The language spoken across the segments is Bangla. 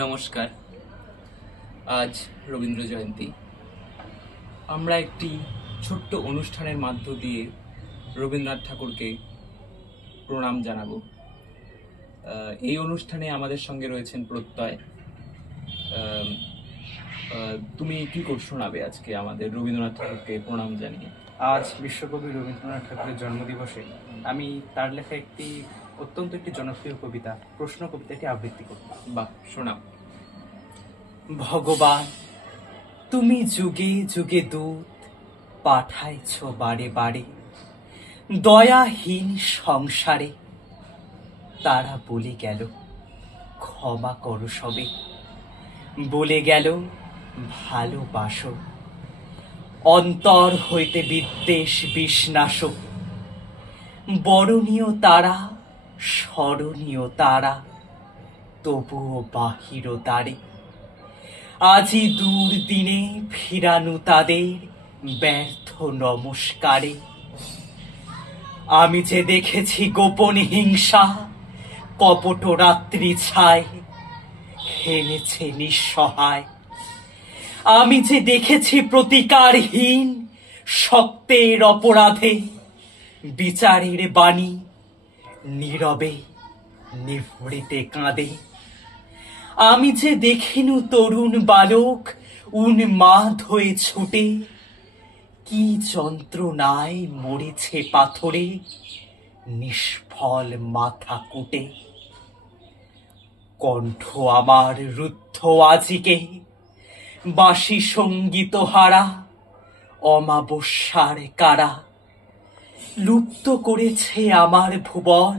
নমস্কার। আজ রবীন্দ্র জয়ন্তী। আমরা একটি ছোট্ট অনুষ্ঠানের মধ্য দিয়ে রবীন্দ্রনাথ ঠাকুরকে প্রণাম জানাবো। এই অনুষ্ঠানে আমাদের সঙ্গে রয়েছেন প্রত্যয়। তুমি কি শোনাবে আজকে আমাদের রবীন্দ্রনাথ ঠাকুরকে প্রণাম জানিয়ে? আজ বিশ্বকবি রবীন্দ্রনাথ ঠাকুরের জন্মদিবসে আমি তার লেখা একটি জনপ্রিয় কবিতা, প্রশ্ন কবিতাটি আবৃত্তি করব। বাহ, শোনাও। ভগবান, তুমি যুগে যুগে দূত পাঠাইছ বারে বারে দয়াহীন সংসারে। তারা বলে গেল ক্ষমা করো সবে, বলে গেল ভালোবাসো। অন্তর হইতে বিদ্বেষ বিষ্ণাসক, বরণীয় তারা স্মরণীয় তারা, তবুও বাহির দ্বারে আজি দূর দিনে ফিরানু তাদের ব্যর্থ নমস্কারে। আমি যে দেখেছি গোপন হিংসা কপট রাত্রি ছায় হেনেছে নিঃসহায়। আমি যে দেখেছি প্রতিকারহীন শক্তের অপরাধে বিচারের বাণী নীরবে নিভৃতে কাঁদে। আমি যে দেখিনু তরুণ বালক উন্মাদ হয়ে ছুটে কি যন্ত্রণায় মরেছে পাথরে নিষ্ফল মাথা কুটে। কণ্ঠ আমার রুদ্ধ আজিকে বাঁশি সঙ্গীত হারা অমাবস্যার কারা। লুপ্ত করেছে আমার ভুবন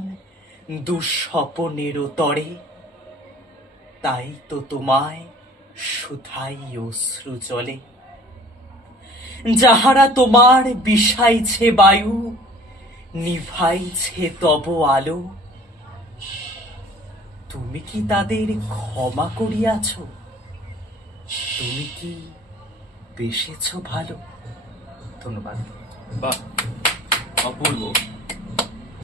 দুঃস্বপনের তরে। তাই তো তোমায় শুধাই অশ্রু জলে। যাহারা তোমার বিষাইছে বায়ু নিভাইছে তব আলো, তুমি কি তাদের ক্ষমা করিয়াছ? তুমি কি বেসেছ ভালো? ধন্যবাদ। বাহ, অপূর্ব।